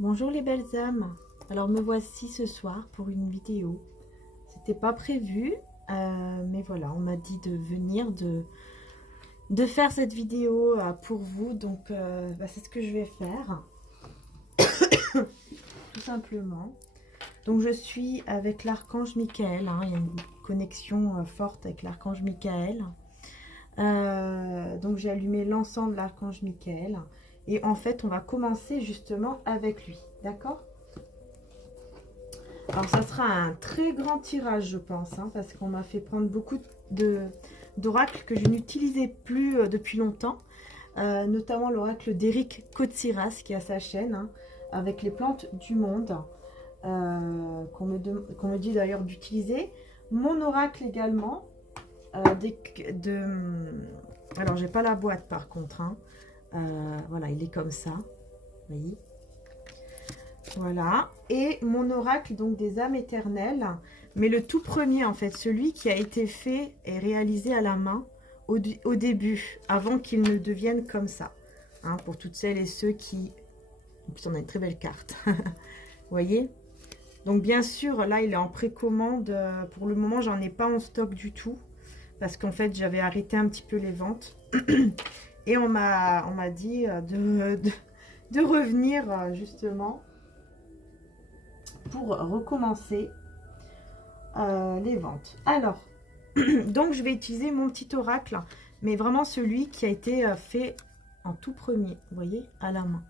Bonjour les belles âmes. Alors me voici ce soir pour une vidéo. C'était pas prévu, mais voilà, on m'a dit de venir, de faire cette vidéo pour vous. Donc c'est ce que je vais faire, tout simplement. Donc je suis avec l'archange Michael, hein, il y a une connexion forte avec l'archange Michael. Donc j'ai allumé l'encens de l'archange Michael. Et en fait, on va commencer justement avec lui, d'accord? Alors, ça sera un très grand tirage, je pense, hein, parce qu'on m'a fait prendre beaucoup d'oracles que je n'utilisais plus depuis longtemps, notamment l'oracle d'Eric Kotsiras, qui a sa chaîne, hein, avec les plantes du monde, qu'on me dit d'ailleurs d'utiliser. Mon oracle également, alors, j'ai pas la boîte par contre, hein. Voilà, il est comme ça, vous voyez. Voilà, et mon oracle donc des âmes éternelles, mais le tout premier en fait, celui qui a été fait et réalisé à la main au début, avant qu'il ne devienne comme ça, hein, pour toutes celles et ceux qui... En plus on a une très belle carte, vous voyez. Donc bien sûr, là il est en précommande, pour le moment j'en ai pas en stock du tout, parce qu'en fait j'avais arrêté un petit peu les ventes, et on m'a dit de revenir justement pour recommencer les ventes. Alors, donc je vais utiliser mon petit oracle, mais vraiment celui qui a été fait en tout premier, vous voyez, à la main.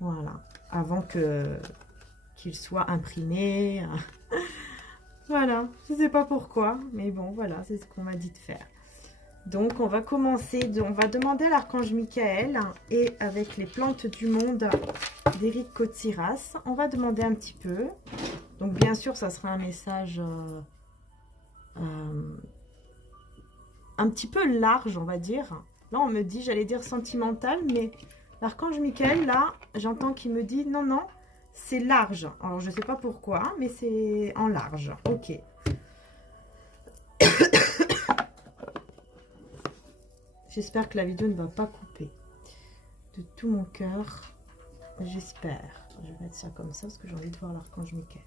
Voilà, avant qu'il soit imprimé. Voilà, je ne sais pas pourquoi, mais bon, voilà, c'est ce qu'on m'a dit de faire. Donc, on va commencer, on va demander à l'archange Michael, et avec les plantes du monde d'Eric Kotsiras, on va demander un petit peu. Donc, bien sûr, ça sera un message un petit peu large, on va dire. Là, on me dit, j'allais dire sentimental, mais l'archange Michael, là, j'entends qu'il me dit, non, non, c'est large. Alors, je ne sais pas pourquoi, mais c'est en large. Ok. J'espère que la vidéo ne va pas couper. De tout mon cœur, j'espère. Je vais mettre ça comme ça parce que j'ai envie de voir l'archange Michael.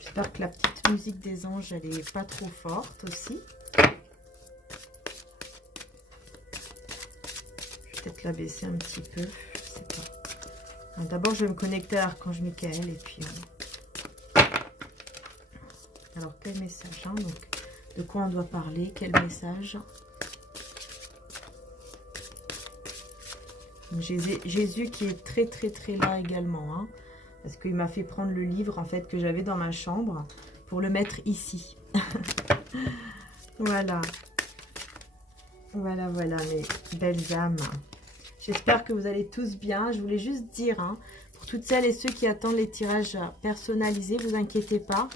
J'espère que la petite musique des anges, elle n'est pas trop forte aussi. Je vais peut-être la baisser un petit peu. Je sais pas. D'abord, je vais me connecter à l'archange Michael et puis... Alors, quel message, hein, donc, de quoi on doit parler? Quel message? Jésus qui est très très très là également, hein, parce qu'il m'a fait prendre le livre en fait que j'avais dans ma chambre pour le mettre ici. Voilà. Voilà, voilà mes belles âmes. J'espère que vous allez tous bien. Je voulais juste dire, hein, pour toutes celles et ceux qui attendent les tirages personnalisés, vous inquiétez pas.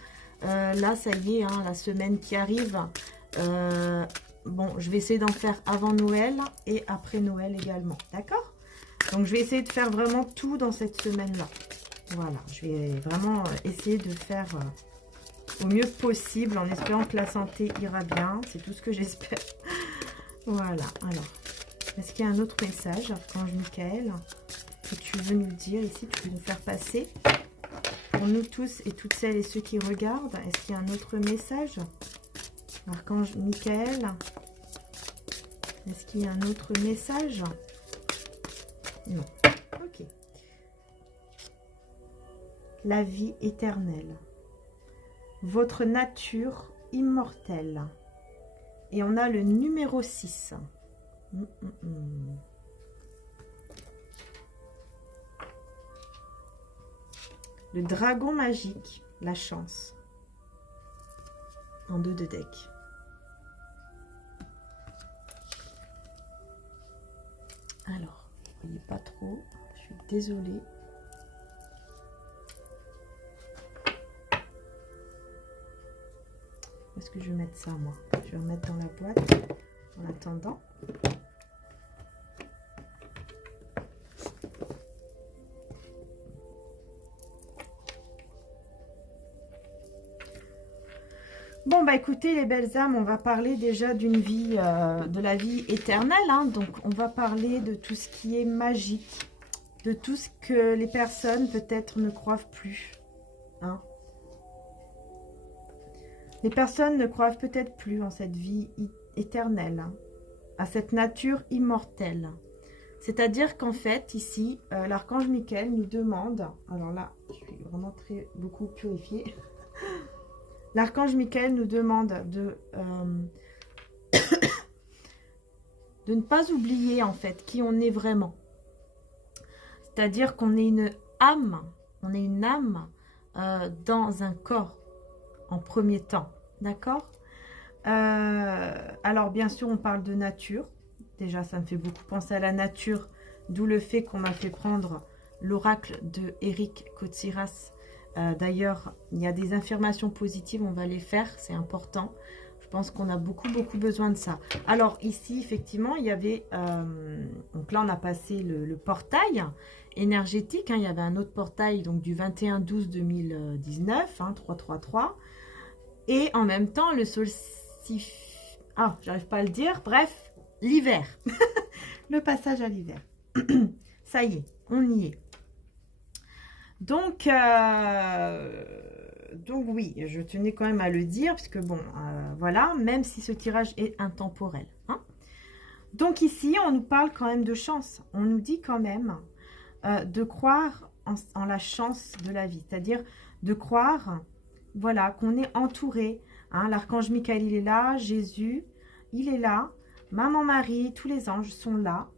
Là, ça y est, hein, la semaine qui arrive. Bon, je vais essayer d'en faire avant Noël et après Noël également. D'accord? Donc, je vais essayer de faire vraiment tout dans cette semaine-là. Voilà, je vais vraiment essayer de faire au mieux possible en espérant que la santé ira bien. C'est tout ce que j'espère. Voilà, alors, est-ce qu'il y a un autre message, archange Michael, que tu veux nous dire ici, tu veux nous faire passer pour nous tous et toutes celles et ceux qui regardent? Est-ce qu'il y a un autre message, archange Michael? Est-ce qu'il y a un autre message? Non. Ok. La vie éternelle. Votre nature immortelle. Et on a le numéro 6. Le dragon magique. La chance. En 2 de deck. Alors, vous voyez pas trop. Je suis désolée. Est-ce que je vais mettre ça, moi? Je vais remettre dans la boîte en attendant. Bon, bah écoutez, les belles âmes, on va parler déjà d'une vie, de la vie éternelle, hein. Donc, on va parler de tout ce qui est magique. de tout ce que les personnes peut-être ne croient plus. Hein. Les personnes ne croient peut-être plus en cette vie éternelle, hein, à cette nature immortelle. C'est-à-dire qu'en fait, ici, l'archange Michael nous demande, alors là, je suis vraiment beaucoup purifiée. L'archange Michael nous demande de ne pas oublier en fait qui on est vraiment. C'est-à-dire qu'on est une âme, dans un corps en premier temps, d'accord? Alors bien sûr on parle de nature, déjà ça me fait beaucoup penser à la nature, d'où le fait qu'on m'a fait prendre l'oracle de Eric Kotsiras. D'ailleurs il y a des affirmations positives, on va les faire, c'est important. Je pense qu'on a beaucoup besoin de ça. Alors ici effectivement il y avait, donc là on a passé le portail énergétique, hein, il y avait un autre portail donc du 21-12-2019, hein, 333, et en même temps le solstice, j'arrive pas à le dire, bref, l'hiver, le passage à l'hiver. Ça y est, on y est. Donc oui, je tenais quand même à le dire, parce que bon, voilà, même si ce tirage est intemporel. Hein. Donc ici, on nous parle quand même de chance. On nous dit quand même de croire en la chance de la vie. C'est-à-dire de croire, voilà, qu'on est entouré. Hein, l'archange Michael, il est là, Jésus, il est là, Maman Marie, tous les anges sont là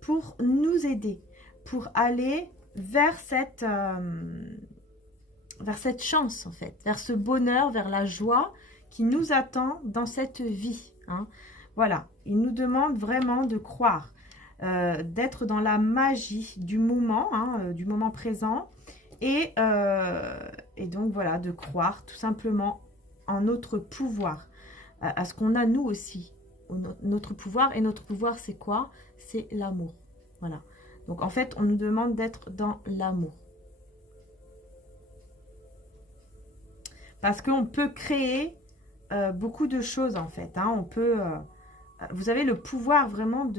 pour nous aider, pour aller vers cette chance, en fait, vers ce bonheur, vers la joie qui nous attend dans cette vie. Hein. Voilà, il nous demande vraiment de croire, d'être dans la magie du moment, hein, du moment présent, et donc voilà, de croire tout simplement en notre pouvoir, à ce qu'on a nous aussi, notre pouvoir. Et notre pouvoir, c'est quoi? C'est l'amour. Voilà. Donc en fait, on nous demande d'être dans l'amour. Parce qu'on peut créer beaucoup de choses en fait. Hein. On peut, vous avez le pouvoir vraiment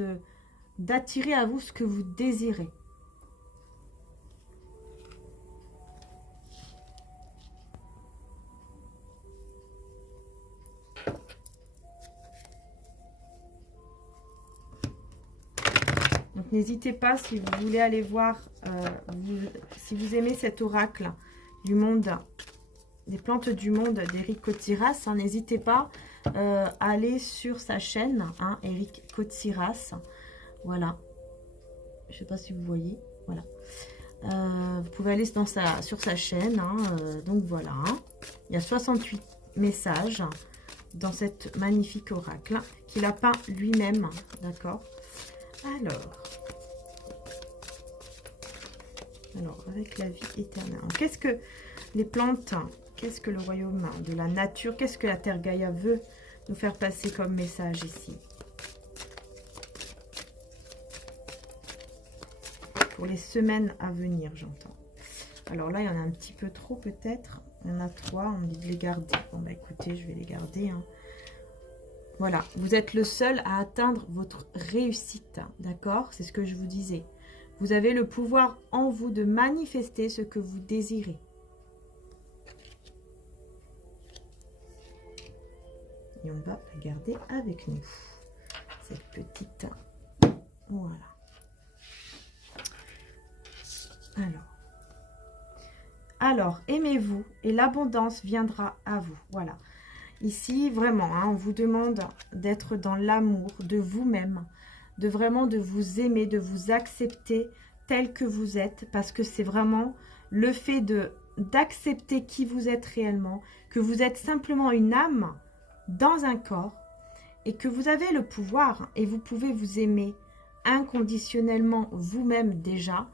d'attirer à vous ce que vous désirez. Donc n'hésitez pas, si vous voulez aller voir, si vous aimez cet oracle du monde, des plantes du monde d'Eric Kotsiras, hein, n'hésitez pas à aller sur sa chaîne, hein, Eric Kotsiras. Voilà. Je ne sais pas si vous voyez. Voilà. Vous pouvez aller sur sa chaîne. Hein, donc voilà. Hein. Il y a 68 messages dans cette magnifique oracle qu'il a peint lui-même. D'accord. Alors, avec la vie éternelle. Qu'est-ce que les plantes, qu'est-ce que le royaume de la nature, qu'est-ce que la Terre Gaïa veut nous faire passer comme message ici? Pour les semaines à venir, j'entends. Alors là, il y en a un petit peu trop peut-être. Il y en a 3, on me dit de les garder. Bon, bah écoutez, je vais les garder. Hein. Voilà, vous êtes le seul à atteindre votre réussite, d'accord? C'est ce que je vous disais. Vous avez le pouvoir en vous de manifester ce que vous désirez. Et on va la garder avec nous. Cette petite... Voilà. Alors aimez-vous et l'abondance viendra à vous. Voilà. Ici, vraiment, hein, on vous demande d'être dans l'amour de vous-même, de vraiment de vous aimer, de vous accepter tel que vous êtes, parce que c'est vraiment le fait d'accepter qui vous êtes réellement, que vous êtes simplement une âme dans un corps, et que vous avez le pouvoir, et vous pouvez vous aimer inconditionnellement vous-même déjà,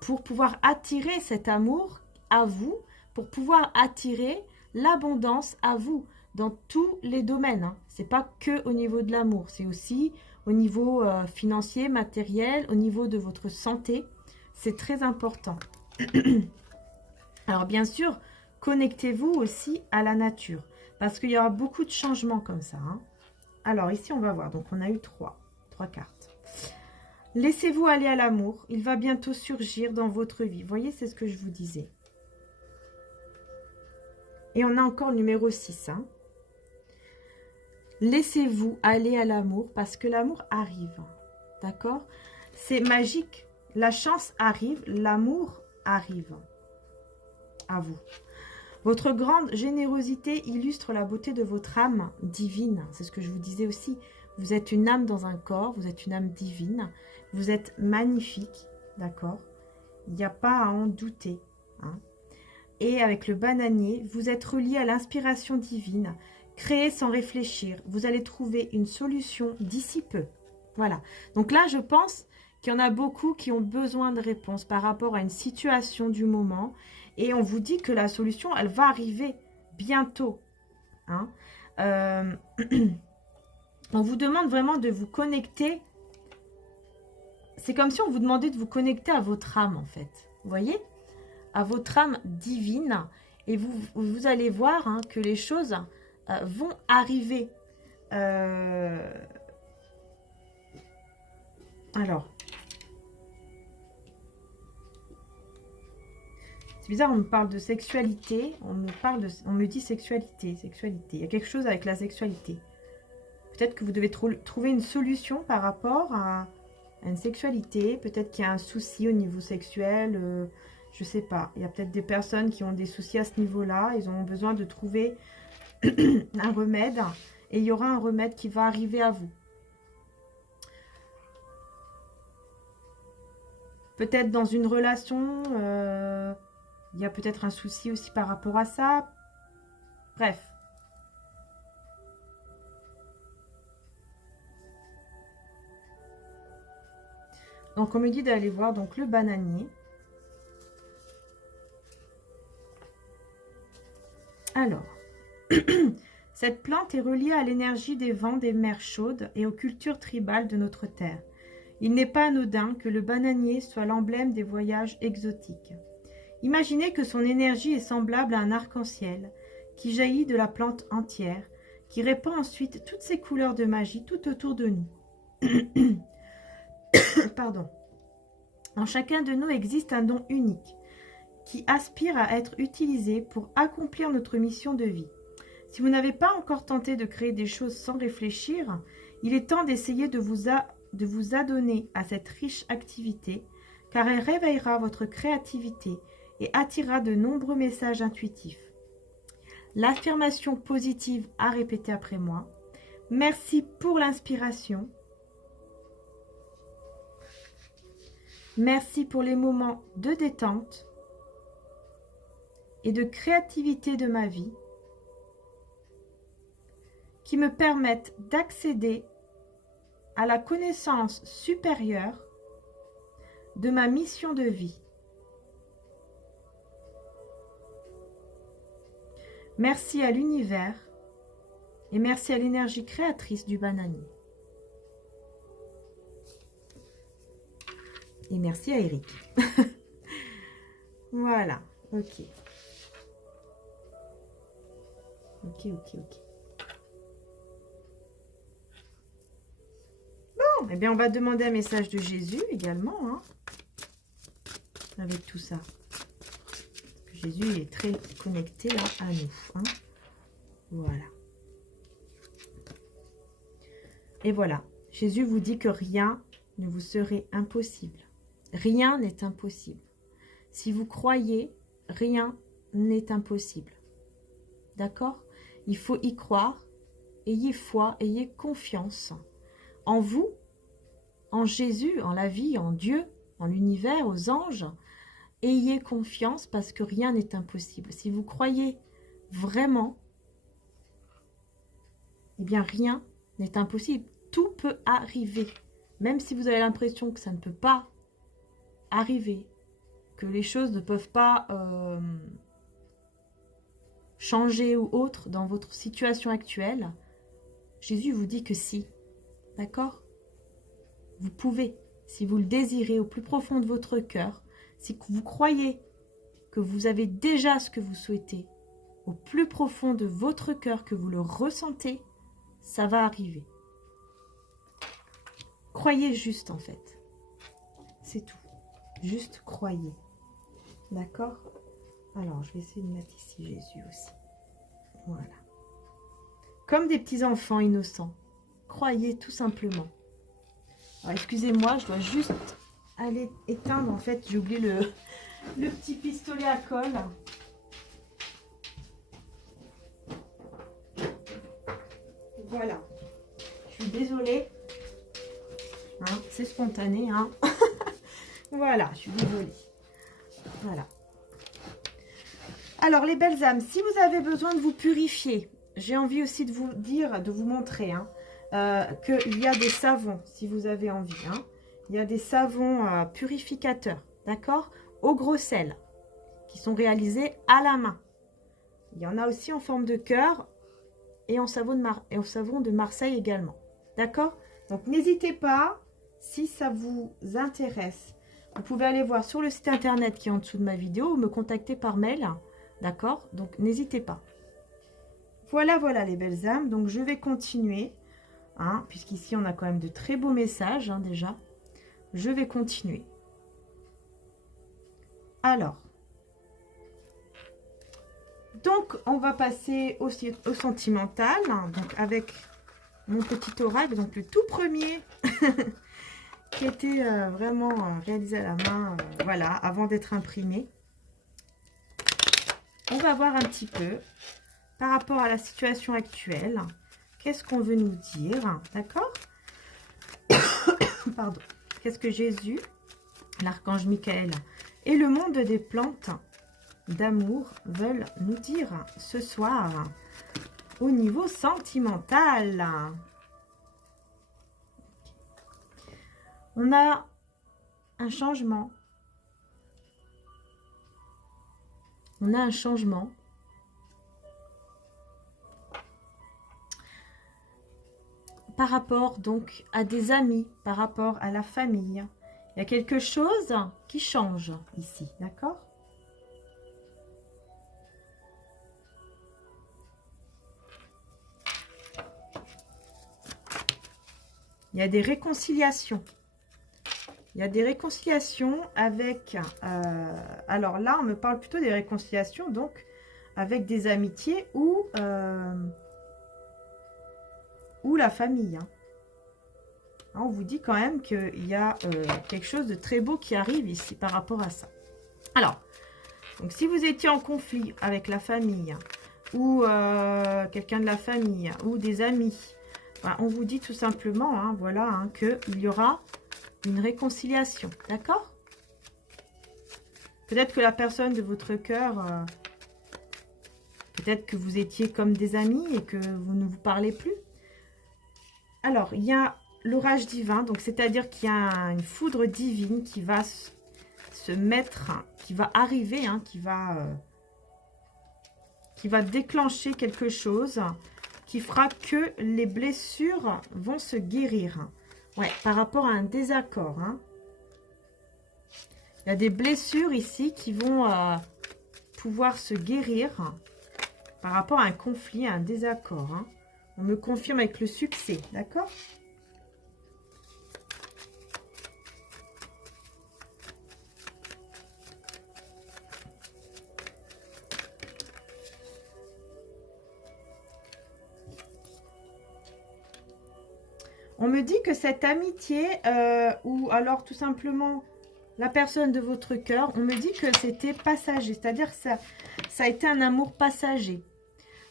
pour pouvoir attirer cet amour à vous, pour pouvoir attirer l'abondance à vous, dans tous les domaines. Hein. Ce n'est pas que au niveau de l'amour, c'est aussi au niveau financier, matériel, au niveau de votre santé. C'est très important. Alors bien sûr, connectez-vous aussi à la nature, parce qu'il y aura beaucoup de changements comme ça. Hein. Alors ici, on va voir. Donc on a eu trois cartes. Laissez-vous aller à l'amour. Il va bientôt surgir dans votre vie. Vous voyez, c'est ce que je vous disais. Et on a encore le numéro 6. Hein. Laissez-vous aller à l'amour parce que l'amour arrive. D'accord? C'est magique. La chance arrive, l'amour arrive à vous. Votre grande générosité illustre la beauté de votre âme divine. C'est ce que je vous disais aussi. Vous êtes une âme dans un corps, vous êtes une âme divine. Vous êtes magnifique, d'accord? Il n'y a pas à en douter. Hein. Et avec le bananier, vous êtes relié à l'inspiration divine. Créez sans réfléchir. Vous allez trouver une solution d'ici peu. Voilà. Donc là, je pense qu'il y en a beaucoup qui ont besoin de réponses par rapport à une situation du moment. Et on vous dit que la solution, elle va arriver bientôt. Hein. On vous demande vraiment de vous connecter. C'est comme si on vous demandait de vous connecter à votre âme, en fait. Vous voyez? À votre âme divine. Et vous allez voir hein, que les choses vont arriver. Alors. C'est bizarre, on me parle de sexualité. On me dit sexualité. Il y a quelque chose avec la sexualité. Peut-être que vous devez trouver une solution par rapport à une sexualité. Peut-être qu'il y a un souci au niveau sexuel. Je ne sais pas. Il y a peut-être des personnes qui ont des soucis à ce niveau-là. Ils ont besoin de trouver un remède. Et il y aura un remède qui va arriver à vous. Peut-être dans une relation, il y a peut-être un souci aussi par rapport à ça. Bref. Donc, on me dit d'aller voir donc, le bananier. Alors, cette plante est reliée à l'énergie des vents des mers chaudes et aux cultures tribales de notre terre. Il n'est pas anodin que le bananier soit l'emblème des voyages exotiques. Imaginez que son énergie est semblable à un arc-en-ciel qui jaillit de la plante entière, qui répand ensuite toutes ses couleurs de magie tout autour de nous. Pardon. En chacun de nous existe un don unique qui aspire à être utilisé pour accomplir notre mission de vie. Si vous n'avez pas encore tenté de créer des choses sans réfléchir, il est temps d'essayer de vous adonner à cette riche activité, car elle réveillera votre créativité et attirera de nombreux messages intuitifs. L'affirmation positive à répéter après moi. Merci pour l'inspiration. Merci pour les moments de détente et de créativité de ma vie qui me permettent d'accéder à la connaissance supérieure de ma mission de vie. Merci à l'univers et merci à l'énergie créatrice du bananier. Et merci à Eric. Voilà, ok. Ok. Bon, eh bien, on va demander un message de Jésus également, hein, avec tout ça. Jésus est très connecté là, à nous. Hein. Voilà. Et voilà. Jésus vous dit que rien ne vous serait impossible. Rien n'est impossible. Si vous croyez, rien n'est impossible. D'accord? Il faut y croire. Ayez foi, ayez confiance en vous, en Jésus, en la vie, en Dieu, en l'univers, aux anges. Ayez confiance parce que rien n'est impossible. Si vous croyez vraiment, eh bien rien n'est impossible. Tout peut arriver. Même si vous avez l'impression que ça ne peut pas arriver, que les choses ne peuvent pas changer ou autre dans votre situation actuelle, Jésus vous dit que si. D'accord? Vous pouvez, si vous le désirez au plus profond de votre cœur, si vous croyez que vous avez déjà ce que vous souhaitez, au plus profond de votre cœur, que vous le ressentez, ça va arriver. Croyez juste en fait. c'est tout. Juste croyez. D'accord? Alors, je vais essayer de mettre ici Jésus aussi. Voilà. Comme des petits enfants innocents. Croyez tout simplement. Alors, excusez-moi, je dois juste aller éteindre. En fait, j'ai oublié le petit pistolet à colle. Voilà. Je suis désolée. Hein, c'est spontané. Hein. Voilà, je suis désolée. Voilà. Alors, les belles âmes, si vous avez besoin de vous purifier, j'ai envie aussi de vous dire, de vous montrer hein, qu'il y a des savons, si vous avez envie. Hein. Il y a des savons purificateurs, d'accord? Au gros sel, qui sont réalisés à la main. Il y en a aussi en forme de cœur et en savon de Marseille également. D'accord? Donc, n'hésitez pas, si ça vous intéresse, vous pouvez aller voir sur le site internet qui est en dessous de ma vidéo ou me contacter par mail. D'accord? Donc, n'hésitez pas. Voilà, voilà les belles âmes. Donc, je vais continuer. Hein, puisqu'ici, on a quand même de très beaux messages hein, déjà. Je vais continuer. Alors. Donc, on va passer au sentimental. Hein, donc, avec mon petit oracle. Donc, le tout premier qui était vraiment réalisé à la main. Voilà, avant d'être imprimé. On va voir un petit peu par rapport à la situation actuelle. Qu'est-ce qu'on veut nous dire? D'accord? Pardon. Qu'est-ce que Jésus, l'archange Michael et le monde des plantes d'amour veulent nous dire ce soir au niveau sentimental? On a un changement. On a un changement. Par rapport donc à des amis, par rapport à la famille. Il y a quelque chose qui change ici, d'accord? Il y a des réconciliations. Il y a des réconciliations avec... alors là, on me parle plutôt des réconciliations, donc, avec des amitiés ou la famille. Hein. On vous dit quand même qu'il y a quelque chose de très beau qui arrive ici par rapport à ça. Alors, donc si vous étiez en conflit avec la famille ou quelqu'un de la famille ou des amis, ben, on vous dit tout simplement, hein, voilà, hein, qu'il y aura une réconciliation, d'accord? Peut-être que la personne de votre cœur, peut-être que vous étiez comme des amis et que vous ne vous parlez plus. Alors, il y a l'orage divin, donc c'est-à-dire qu'il y a une foudre divine qui va se mettre, qui va arriver, hein, qui va déclencher quelque chose qui fera que les blessures vont se guérir. Ouais, par rapport à un désaccord. Hein. Il y a des blessures ici qui vont pouvoir se guérir par rapport à un conflit, à un désaccord. Hein. On me confirme avec le succès, d'accord? On me dit que cette amitié, ou alors tout simplement la personne de votre cœur, on me dit que c'était passager. C'est-à-dire que ça a été un amour passager.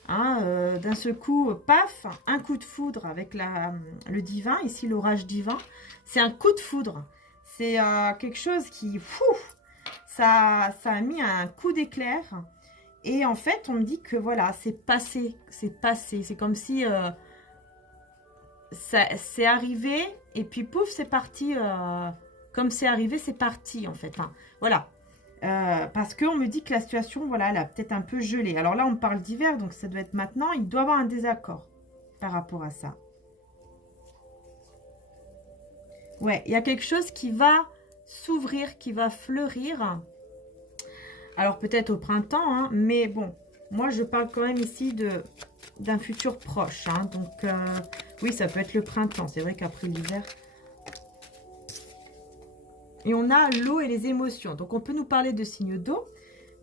Hein, d'un seul coup, paf, un coup de foudre avec le divin, ici l'orage divin. C'est un coup de foudre. C'est quelque chose qui, ça a mis un coup d'éclair. Et en fait, on me dit que voilà, c'est passé. C'est passé. C'est comme si c'est arrivé et puis pouf, c'est parti. Comme c'est arrivé, c'est parti en fait. Enfin, voilà. Parce qu'on me dit que la situation, voilà, elle a peut-être un peu gelé. Alors là, on parle d'hiver, donc ça doit être maintenant. Il doit y avoir un désaccord par rapport à ça. Ouais, il y a quelque chose qui va s'ouvrir, qui va fleurir. Alors peut-être au printemps, hein, mais bon, moi je parle quand même ici d'un futur proche. Hein, donc oui, ça peut être le printemps. C'est vrai qu'après l'hiver... Et on a l'eau et les émotions. Donc, on peut nous parler de signes d'eau,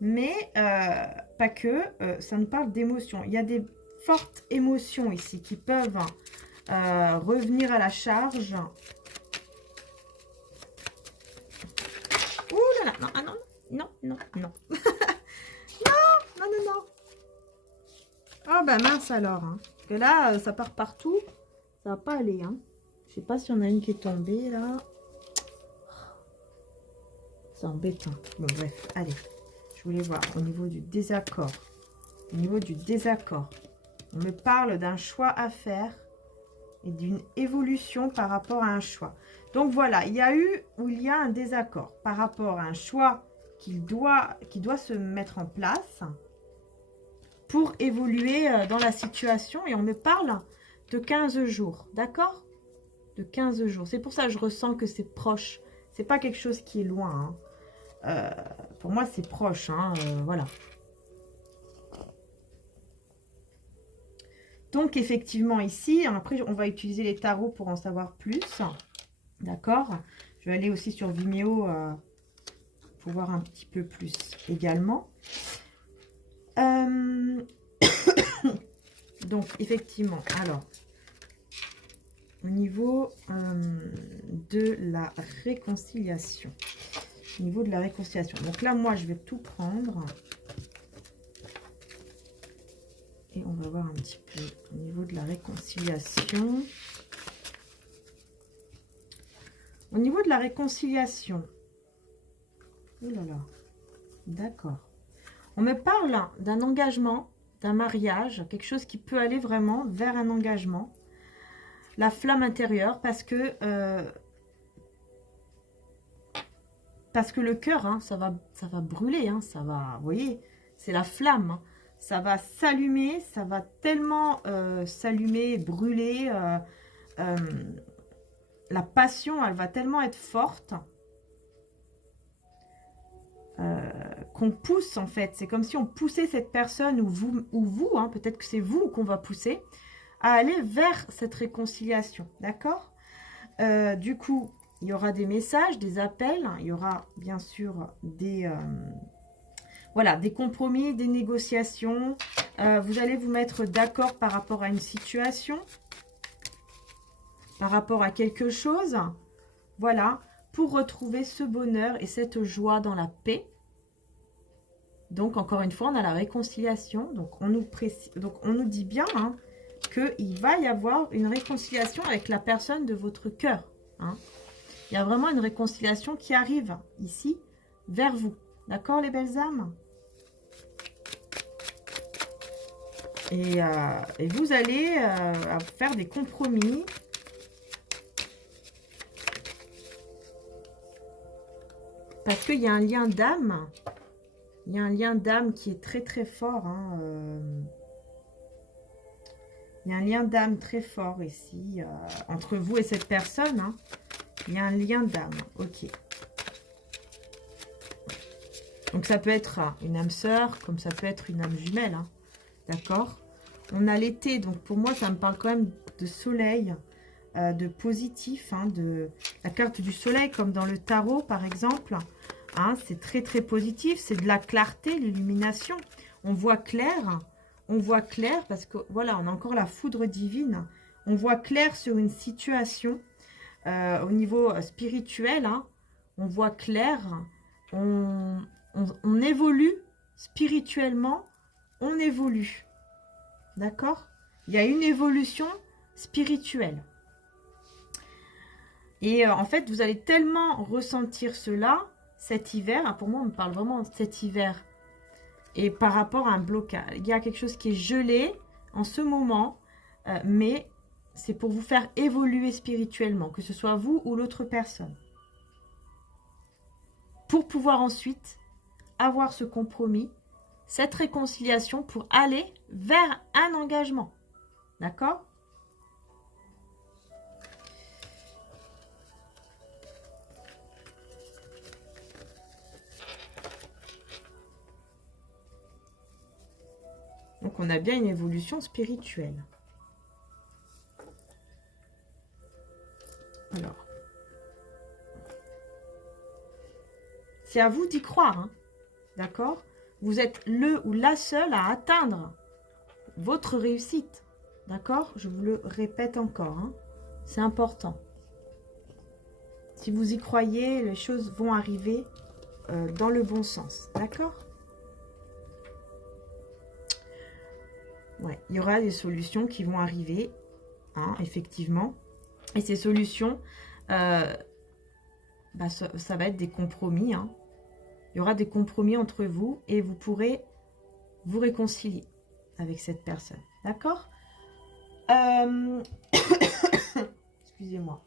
mais pas que. Ça nous parle d'émotions. Il y a des fortes émotions ici qui peuvent revenir à la charge. Ouh là là, non, ah non, non, non, non. Non, non, non. Oh bah mince alors. Hein. Parce que là, ça part partout. Ça va pas aller. Hein. Je sais pas si on a une qui est tombée là. C'est embêtant. Bon bref, allez. Je voulais voir au niveau du désaccord. Au niveau du désaccord. On me parle d'un choix à faire et d'une évolution par rapport à un choix. Donc voilà, il y a un désaccord par rapport à un choix qui doit se mettre en place pour évoluer dans la situation. Et on me parle de 15 jours, d'accord? De 15 jours. C'est pour ça que je ressens que c'est proche. C'est pas quelque chose qui est loin. Hein. Pour moi, c'est proche. Hein, voilà. Donc, effectivement, ici, après, on va utiliser les tarots pour en savoir plus. D'accord? Je vais aller aussi sur Vimeo pour voir un petit peu plus également. Donc, effectivement, alors, au niveau de la réconciliation. Au niveau de la réconciliation. Donc là, moi, je vais tout prendre. Et on va voir un petit peu au niveau de la réconciliation. Au niveau de la réconciliation. Oh là là. D'accord. On me parle d'un engagement, d'un mariage, quelque chose qui peut aller vraiment vers un engagement. La flamme intérieure, parce que le cœur, hein, ça va brûler, hein, ça va, vous voyez, c'est la flamme. Hein. Ça va s'allumer, ça va tellement s'allumer, brûler. La passion, elle va tellement être forte qu'on pousse, en fait. C'est comme si on poussait cette personne, ou vous hein, peut-être que c'est vous qu'on va pousser, à aller vers cette réconciliation, d'accord? Du coup, il y aura des messages, des appels, il y aura bien sûr des... voilà, des compromis, des négociations. Vous allez vous mettre d'accord par rapport à une situation, par rapport à quelque chose. Voilà, pour retrouver ce bonheur et cette joie dans la paix. Donc, encore une fois, on a la réconciliation. Donc, on nous dit bien hein, qu'il va y avoir une réconciliation avec la personne de votre cœur. Hein. Il y a vraiment une réconciliation qui arrive ici, vers vous. D'accord, les belles âmes? Et vous allez faire des compromis. Parce qu'il y a un lien d'âme. Il y a un lien d'âme qui est très très fort. Hein, il y a un lien d'âme très fort ici. Entre vous et cette personne. Hein. Il y a un lien d'âme. Ok. Donc ça peut être une âme sœur. Comme ça peut être une âme jumelle. Hein. D'accord? On a l'été. Donc pour moi ça me parle quand même de soleil. De positif. Hein, de la carte du soleil comme dans le tarot par exemple. Hein, c'est très très positif, c'est de la clarté, l'illumination. On voit clair parce que voilà, on a encore la foudre divine. On voit clair sur une situation au niveau spirituel. Hein, on voit clair, on évolue spirituellement, on évolue. D'accord? Il y a une évolution spirituelle. Et en fait, vous allez tellement ressentir cela cet hiver, pour moi, on me parle vraiment de cet hiver. Et par rapport à un blocage, il y a quelque chose qui est gelé en ce moment, mais c'est pour vous faire évoluer spirituellement, que ce soit vous ou l'autre personne. Pour pouvoir ensuite avoir ce compromis, cette réconciliation pour aller vers un engagement. D'accord ? Donc, on a bien une évolution spirituelle. Alors. C'est à vous d'y croire, hein. D'accord? Vous êtes le ou la seule à atteindre votre réussite. D'accord? Je vous le répète encore, hein. C'est important. Si vous y croyez, les choses vont arriver dans le bon sens. D'accord? Ouais, il y aura des solutions qui vont arriver, hein, effectivement. Et ces solutions, ça va être des compromis, hein. Il y aura des compromis entre vous et vous pourrez vous réconcilier avec cette personne. D'accord? Excusez-moi.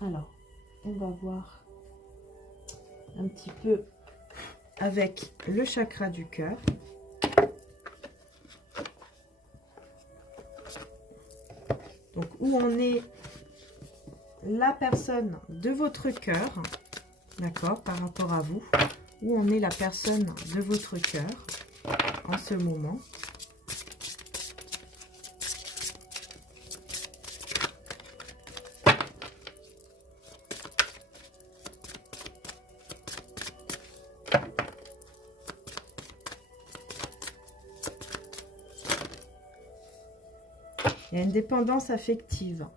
Alors, on va voir un petit peu avec le chakra du cœur. Donc, où en est la personne de votre cœur, d'accord, par rapport à vous. Où en est la personne de votre cœur en ce moment. Il y a une dépendance affective.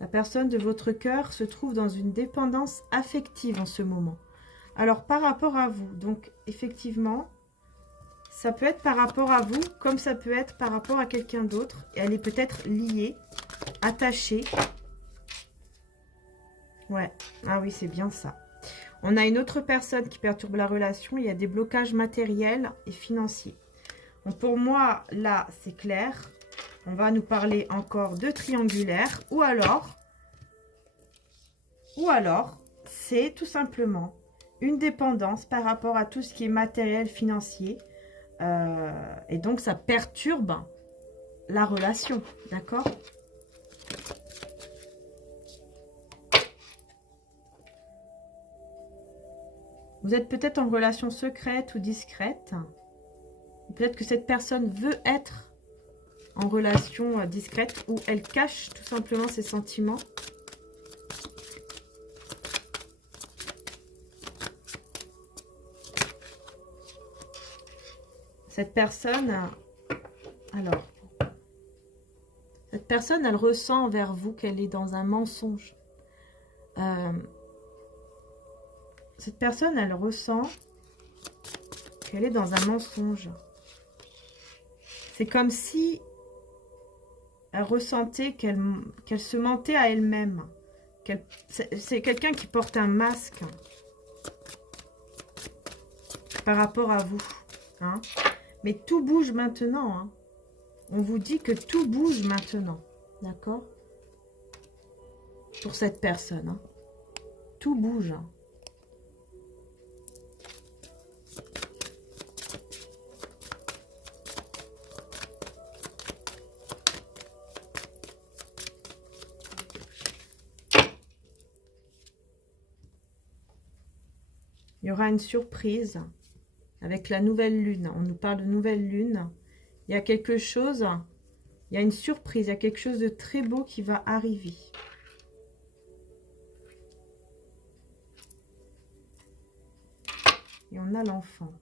La personne de votre cœur se trouve dans une dépendance affective en ce moment. Alors, par rapport à vous, donc effectivement, ça peut être par rapport à vous, comme ça peut être par rapport à quelqu'un d'autre. Et elle est peut-être liée, attachée. Ouais, ah oui, c'est bien ça. On a une autre personne qui perturbe la relation. Il y a des blocages matériels et financiers. Donc, pour moi, là, c'est clair. On va nous parler encore de triangulaire. Ou alors, c'est tout simplement une dépendance par rapport à tout ce qui est matériel, financier. Et donc, ça perturbe la relation. D'accord? Vous êtes peut-être en relation secrète ou discrète. Peut-être que cette personne veut être en relation discrète ou elle cache tout simplement ses sentiments. Cette personne, alors, cette personne, elle ressent envers vous qu'elle est dans un mensonge. Cette personne, elle ressent qu'elle est dans un mensonge. C'est comme si elle ressentait qu'elle se mentait à elle-même. C'est quelqu'un qui porte un masque par rapport à vous. Hein. Mais tout bouge maintenant. Hein. On vous dit que tout bouge maintenant. D'accord? Pour cette personne. Hein. Tout bouge. Il y aura une surprise avec la nouvelle lune. On nous parle de nouvelle lune. Il y a quelque chose, il y a une surprise, il y a quelque chose de très beau qui va arriver. Et on a l'enfant.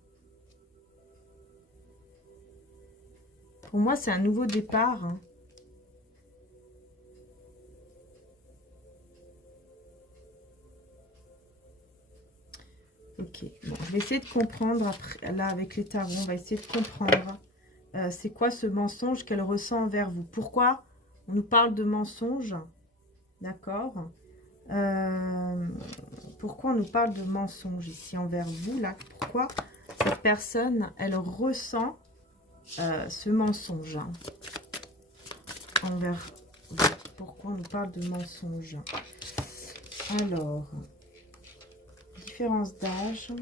Pour moi, c'est un nouveau départ. Hein. Ok, bon, je vais essayer de comprendre, après, là avec les tarots, on va essayer de comprendre c'est quoi ce mensonge qu'elle ressent envers vous. Pourquoi on nous parle de mensonge? D'accord. Pourquoi on nous parle de mensonge ici envers vous, là? Pourquoi cette personne, elle ressent ce mensonge envers vous? Pourquoi on nous parle de mensonge? Alors... différence d'âge.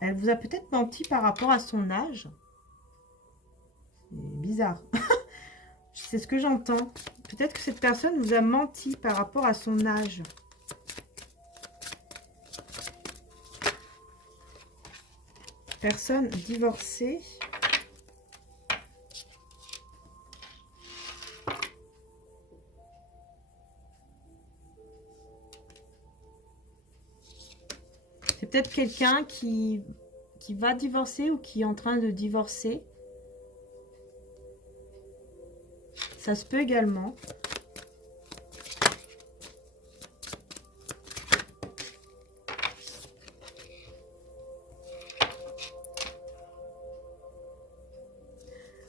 Elle vous a peut-être menti par rapport à son âge. C'est bizarre. C'est ce que j'entends. Peut-être que cette personne vous a menti par rapport à son âge. personne divorcée. C'est peut-être quelqu'un qui va divorcer ou qui est en train de divorcer. Ça se peut également.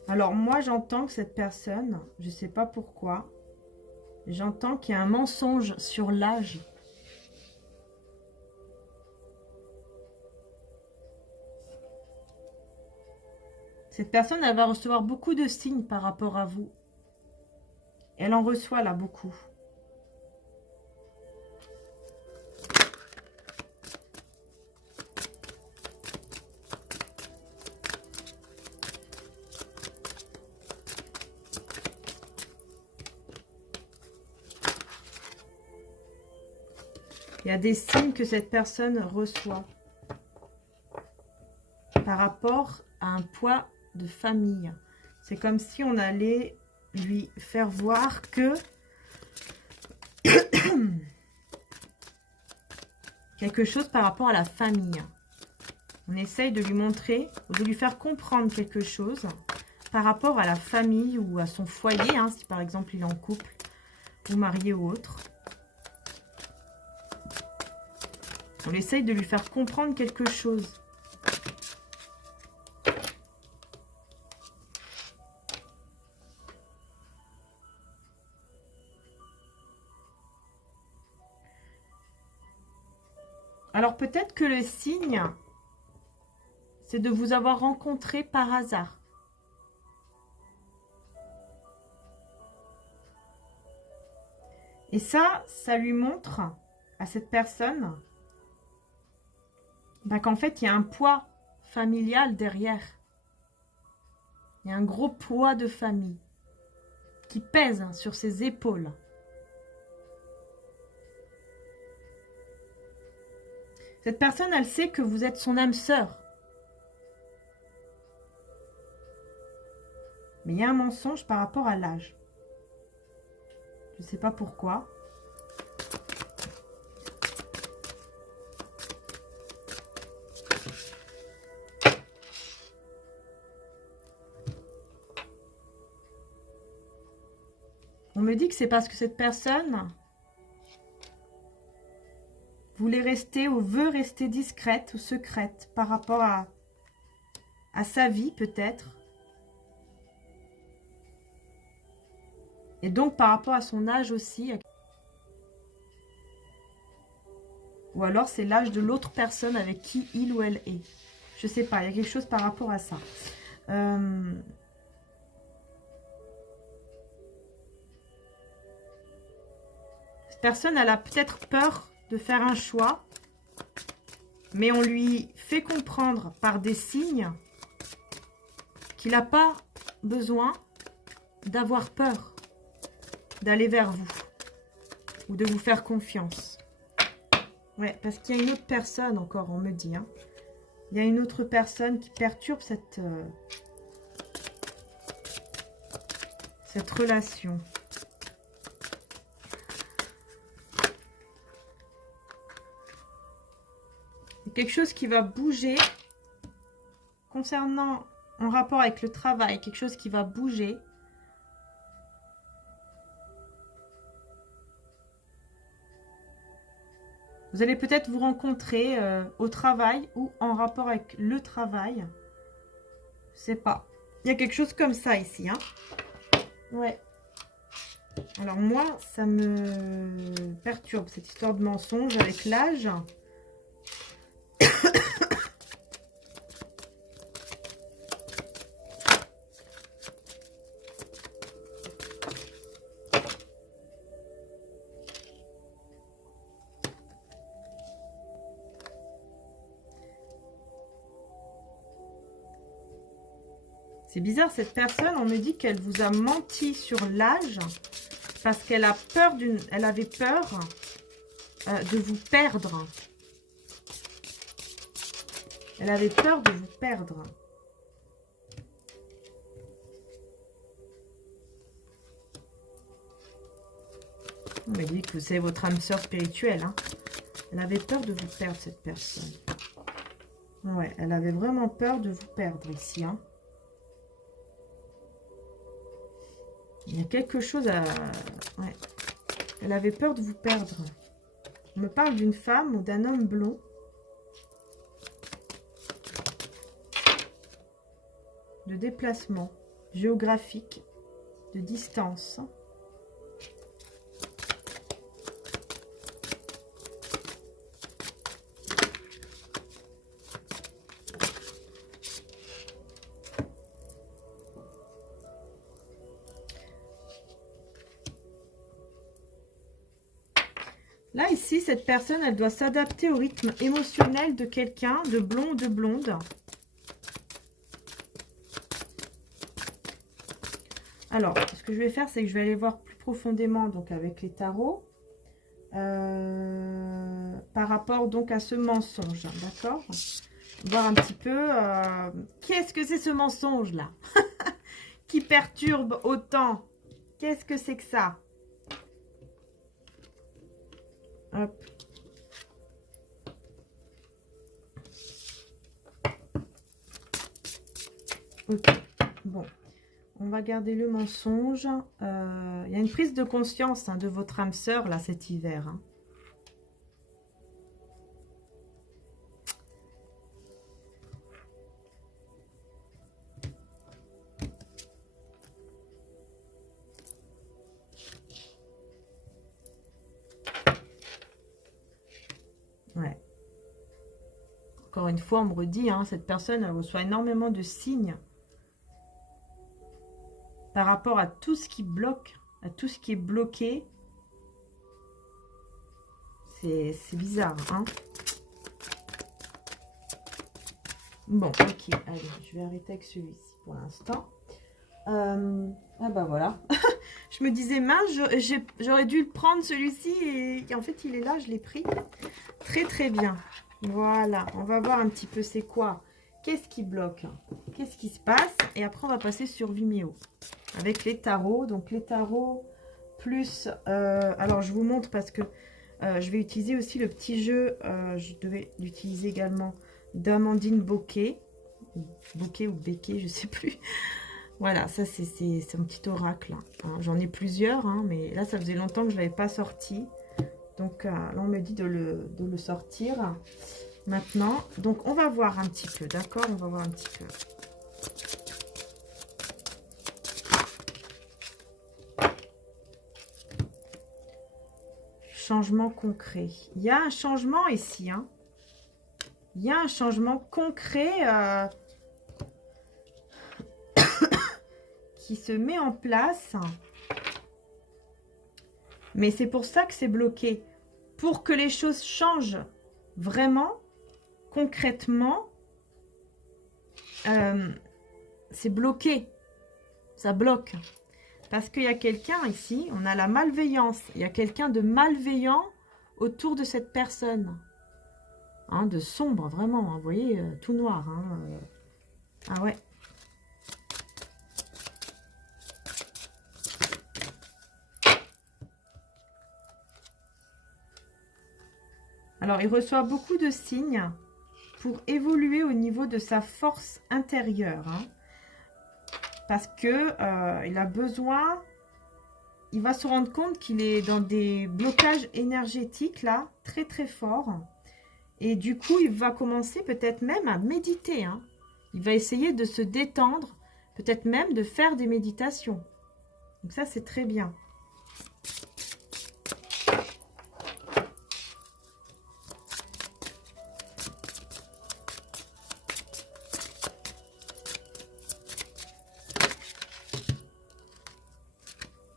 Alors moi j'entends que cette personne, je ne sais pas pourquoi, j'entends qu'il y a un mensonge sur l'âge. Cette personne, elle va recevoir beaucoup de signes par rapport à vous. Elle en reçoit là beaucoup. Il y a des signes que cette personne reçoit par rapport à un poids de famille. C'est comme si on allait lui faire voir que quelque chose par rapport à la famille. On essaye de lui montrer, de lui faire comprendre quelque chose par rapport à la famille ou à son foyer, hein, si par exemple il est en couple ou marié ou autre. On essaye de lui faire comprendre quelque chose. Alors peut-être que le signe, c'est de vous avoir rencontré par hasard. Et ça lui montre à cette personne qu'en fait, il y a un poids familial derrière. Il y a un gros poids de famille qui pèse sur ses épaules. Cette personne, elle sait que vous êtes son âme sœur. Mais il y a un mensonge par rapport à l'âge. Je ne sais pas pourquoi. On me dit que c'est parce que cette personne voulait rester ou veut rester discrète ou secrète par rapport à sa vie peut-être. Et donc par rapport à son âge aussi. Ou alors c'est l'âge de l'autre personne avec qui il ou elle est. Je sais pas, il y a quelque chose par rapport à ça. Cette personne, elle a peut-être peur de faire un choix, mais on lui fait comprendre par des signes qu'il n'a pas besoin d'avoir peur d'aller vers vous ou de vous faire confiance. Ouais, parce qu'il y a une autre personne encore, on me dit. Hein. Il y a une autre personne qui perturbe cette relation. Quelque chose qui va bouger concernant, en rapport avec le travail, quelque chose qui va bouger. Vous allez peut-être vous rencontrer au travail ou en rapport avec le travail. Je sais pas. Il y a quelque chose comme ça ici. Hein. Ouais. Alors moi, ça me perturbe cette histoire de mensonge avec l'âge. C'est bizarre, cette personne, on me dit qu'elle vous a menti sur l'âge parce qu'elle a peur elle avait peur de vous perdre. Elle avait peur de vous perdre. On m'a dit que c'est votre âme sœur spirituelle. Hein. Elle avait peur de vous perdre, cette personne. Ouais, elle avait vraiment peur de vous perdre ici. Hein. Il y a quelque chose à... Ouais. Elle avait peur de vous perdre. On me parle d'une femme ou d'un homme blond. De déplacement géographique, de distance. Là, ici, cette personne, elle doit s'adapter au rythme émotionnel de quelqu'un, de blond ou de blonde. Alors, ce que je vais faire, c'est que je vais aller voir plus profondément donc avec les tarots. Par rapport donc à ce mensonge, d'accord? Voir un petit peu, qu'est-ce que c'est ce mensonge-là qui perturbe autant? Qu'est-ce que c'est que ça? Hop. Ok, bon. On va garder le mensonge. Il y a une prise de conscience hein, de votre âme sœur, là, cet hiver. Hein. Ouais. Encore une fois, on me redit, hein, cette personne, elle reçoit énormément de signes par rapport à tout ce qui bloque, à tout ce qui est bloqué. C'est bizarre, hein. Bon, ok, allez, je vais arrêter avec celui-ci pour l'instant. Ah bah voilà. Je me disais, mince, j'aurais dû le prendre celui-ci et en fait, il est là, je l'ai pris. Très, très bien. Voilà, on va voir un petit peu c'est quoi. Qu'est-ce qui bloque? Qu'est-ce qui se passe? Et après, on va passer sur Vimeo avec les tarots. Donc, les tarots plus... alors, je vous montre parce que je vais utiliser aussi le petit jeu. Je devais l'utiliser également d'Amandine Bocquet. Bocquet ou Becquet, je sais plus. Voilà, ça c'est un petit oracle. Hein. J'en ai plusieurs, hein, mais là, ça faisait longtemps que je ne l'avais pas sorti. Donc, là, on me dit de le sortir maintenant. Donc, on va voir un petit peu, d'accord? On va voir un petit peu. Changement concret. Il y a un changement ici. Hein. Il y a un changement concret qui se met en place. Mais c'est pour ça que c'est bloqué. Pour que les choses changent vraiment, concrètement, c'est bloqué. Ça bloque. Parce qu'il y a quelqu'un ici, on a la malveillance. Il y a quelqu'un de malveillant autour de cette personne. Hein, de sombre, vraiment. Hein, vous voyez, tout noir. Hein, ah ouais. Alors, il reçoit beaucoup de signes pour évoluer au niveau de sa force intérieure. Hein, parce que il a besoin... Il va se rendre compte qu'il est dans des blocages énergétiques, là, très très forts. Et du coup, il va commencer peut-être même à méditer. Hein. Il va essayer de se détendre, peut-être même de faire des méditations. Donc ça, c'est très bien.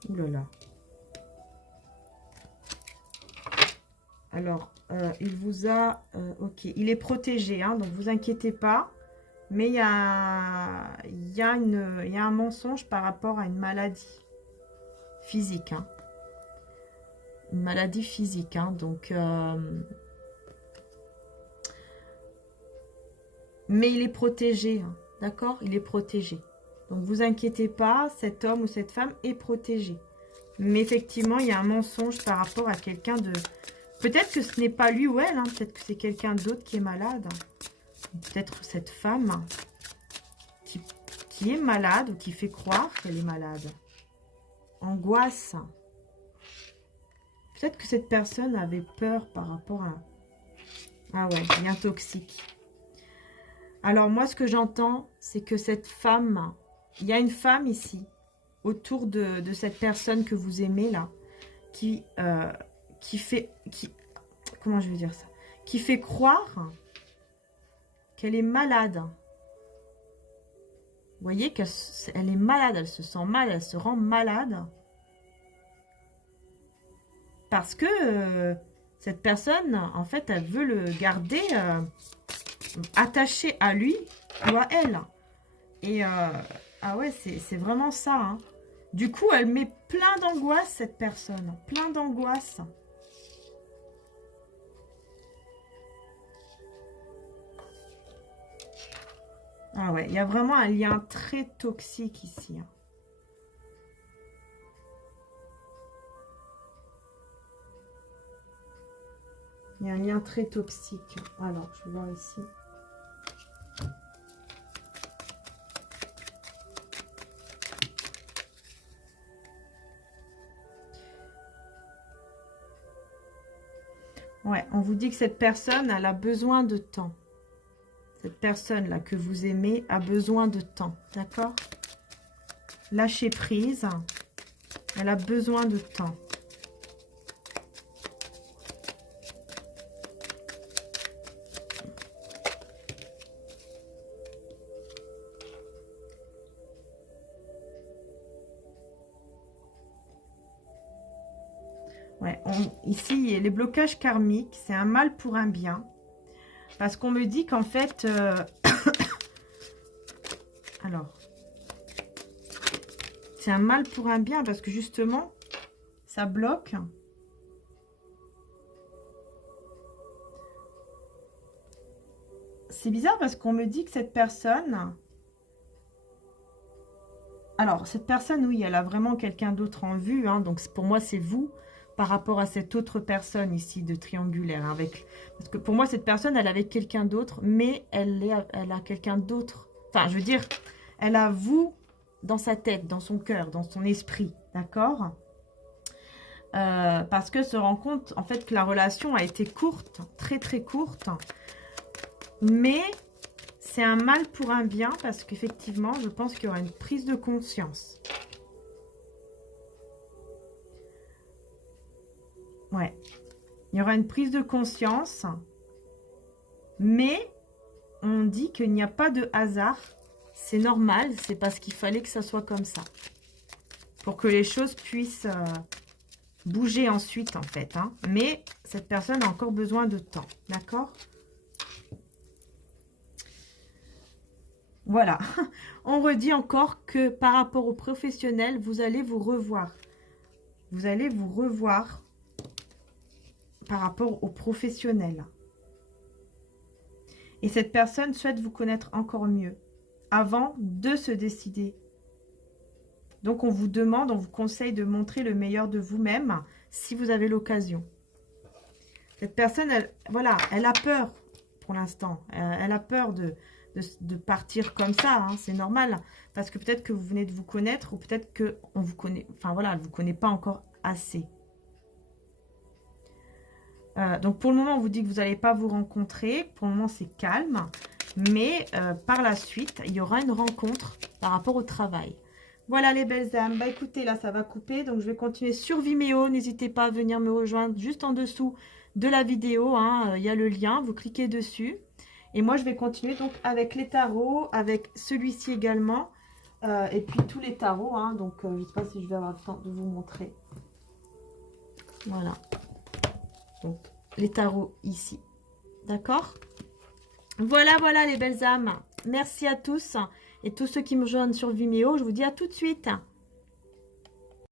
Ouh là là. Alors, il vous a... ok, il est protégé, hein, donc vous inquiétez pas. Mais il y a un mensonge par rapport à une maladie physique. Hein. Une maladie physique. Hein, donc, Mais il est protégé, hein, d'accord? Il est protégé. Donc, vous inquiétez pas, cet homme ou cette femme est protégé. Mais effectivement, il y a un mensonge par rapport à quelqu'un de... Peut-être que ce n'est pas lui ou elle, hein, peut-être que c'est quelqu'un d'autre qui est malade. Peut-être cette femme qui est malade ou qui fait croire qu'elle est malade. Angoisse. Peut-être que cette personne avait peur par rapport à... Ah ouais, lien toxique. Alors moi, ce que j'entends, c'est que cette femme... Il y a une femme ici, autour de cette personne que vous aimez là, qui fait... comment je vais dire ça? Qui fait croire qu'elle est malade. Vous voyez qu'elle est malade, elle se sent mal, elle se rend malade. Parce que cette personne, en fait, elle veut le garder attaché à lui ou à elle. Et ah ouais, c'est vraiment ça. Hein. Du coup, elle met plein d'angoisse, cette personne. Plein d'angoisse. Ah ouais, il y a vraiment un lien très toxique ici. Hein. Il y a un lien très toxique. Alors, je vais voir ici. Ouais, on vous dit que cette personne, elle a besoin de temps. Cette personne-là que vous aimez a besoin de temps, d'accord? Lâchez prise. Elle a besoin de temps. Ouais, ici, les blocages karmiques, c'est un mal pour un bien. Parce qu'on me dit qu'en fait... Alors, c'est un mal pour un bien parce que justement, ça bloque. C'est bizarre parce qu'on me dit que cette personne... Alors, cette personne, oui, elle a vraiment quelqu'un d'autre en vue. Hein, donc, pour moi, c'est vous par rapport à cette autre personne ici de triangulaire. Hein, parce que pour moi, cette personne, elle est avec quelqu'un d'autre, mais elle a quelqu'un d'autre. Enfin, je veux dire, elle a vous dans sa tête, dans son cœur, dans son esprit. D'accord? Parce que se rend compte, en fait, que la relation a été courte, très, très courte. Mais... c'est un mal pour un bien parce qu'effectivement, je pense qu'il y aura une prise de conscience. Ouais. Il y aura une prise de conscience. Mais on dit qu'il n'y a pas de hasard. C'est normal. C'est parce qu'il fallait que ça soit comme ça. Pour que les choses puissent bouger ensuite, en fait. Hein. Mais cette personne a encore besoin de temps. D'accord ? Voilà, on redit encore que par rapport aux professionnels, vous allez vous revoir. Vous allez vous revoir par rapport aux professionnels. Et cette personne souhaite vous connaître encore mieux avant de se décider. Donc on vous demande, on vous conseille de montrer le meilleur de vous-même si vous avez l'occasion. Cette personne, voilà, elle a peur pour l'instant. Elle a peur de partir comme ça, hein, c'est normal. Parce que peut-être que vous venez de vous connaître ou peut-être qu'on vous connaît, enfin voilà, elle ne vous connaît pas encore assez. Donc pour le moment, on vous dit que vous n'allez pas vous rencontrer. Pour le moment, c'est calme. Mais par la suite, il y aura une rencontre par rapport au travail. Voilà les belles âmes. Bah écoutez, là, ça va couper. Donc je vais continuer sur Vimeo. N'hésitez pas à venir me rejoindre juste en dessous de la vidéo. Hein. Il y a le lien, vous cliquez dessus. Et moi, je vais continuer donc avec les tarots, avec celui-ci également. Et puis tous les tarots. Hein. Donc je ne sais pas si je vais avoir le temps de vous montrer. Voilà. Donc les tarots ici. D'accord ? Voilà, voilà les belles âmes. Merci à tous. Et tous ceux qui me rejoignent sur Vimeo, je vous dis à tout de suite.